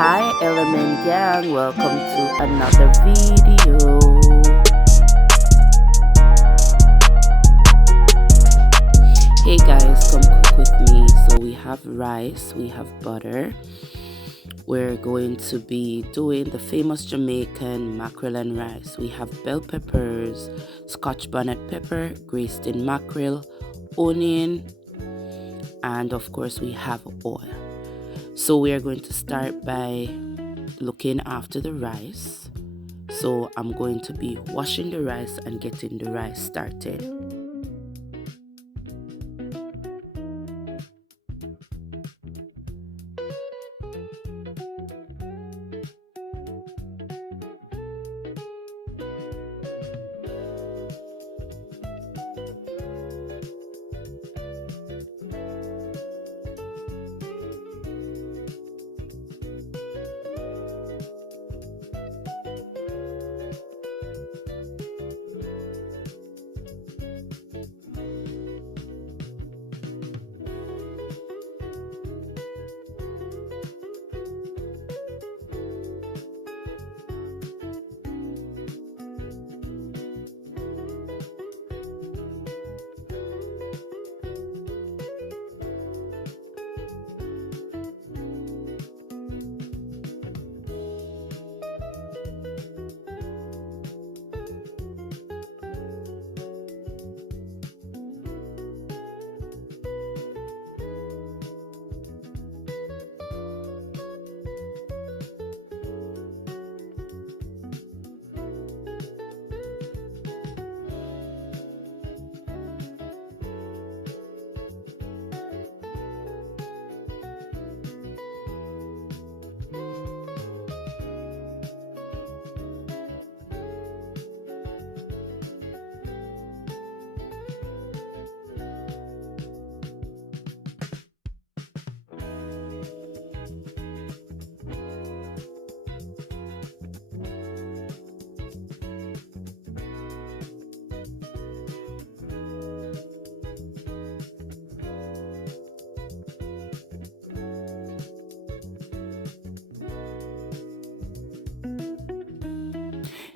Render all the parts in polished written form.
Hi Element Gang, welcome to another video. Hey guys, come cook with me. So we have rice, we have butter. We're going to be doing the famous Jamaican mackerel and rice. We have bell peppers, scotch bonnet pepper, graced in mackerel, onion, and of course we have oil. So we are going to start by looking after the rice. So I'm going to be washing the rice and getting the rice started.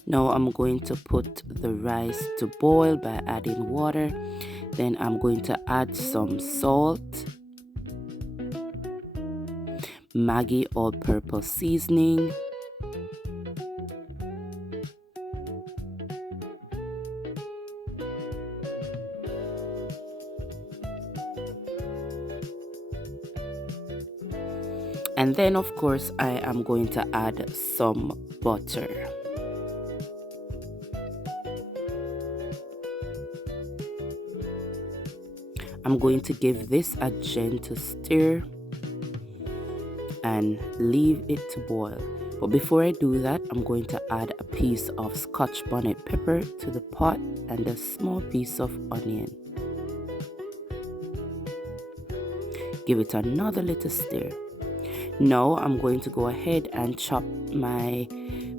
Now I'm going to put the rice to boil by adding water. Then I'm going to add some salt, Maggi all-purpose seasoning, and then of course I am going to add some butter. I'm going to give this a gentle stir and leave it to boil. But before I do that, I'm going to add a piece of scotch bonnet pepper to the pot and a small piece of onion. Give it another little stir. Now I'm going to go ahead and chop my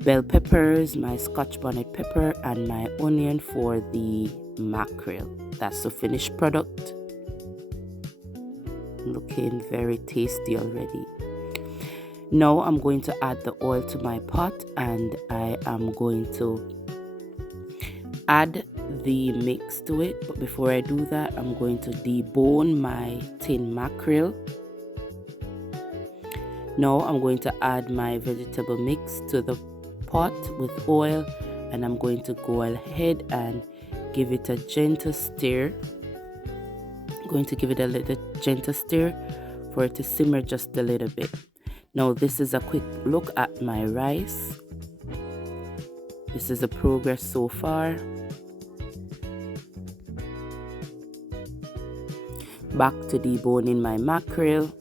bell peppers, my scotch bonnet pepper, and my onion for the mackerel. That's the finished product. Looking very tasty already. Now I'm going to add the oil to my pot and I am going to add the mix to it. But before I do that, I'm going to debone my tin mackerel. Now I'm going to add my vegetable mix to the pot with oil, and I'm going to go ahead and give it a gentle stir. I'm going to give it a little gentle stir for it to simmer just a little bit. Now this is a quick look at my rice. This is the progress so far. Back to deboning my mackerel.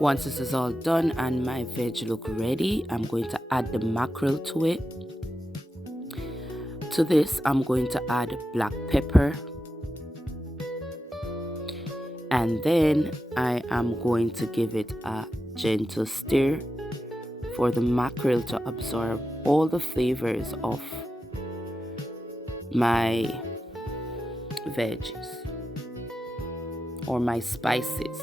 Once this is all done and my veg look ready, I'm going to add the mackerel to it. To this, I'm going to add black pepper. And then I am going to give it a gentle stir for the mackerel to absorb all the flavors of my veggies or my spices.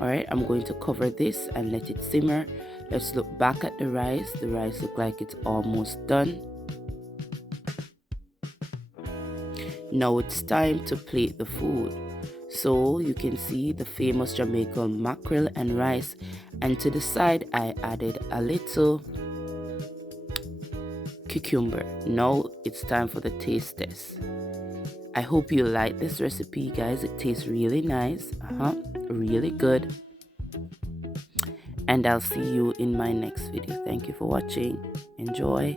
Alright, I'm going to cover this and let it simmer. Let's look back at the rice. The rice looks like it's almost done. Now it's time to plate the food. So you can see the famous Jamaican mackerel and rice, and to the side I added a little cucumber. Now it's time for the taste test. I hope you like this recipe, guys. It tastes really nice, really good. And I'll see you in my next video. Thank you for watching. Enjoy.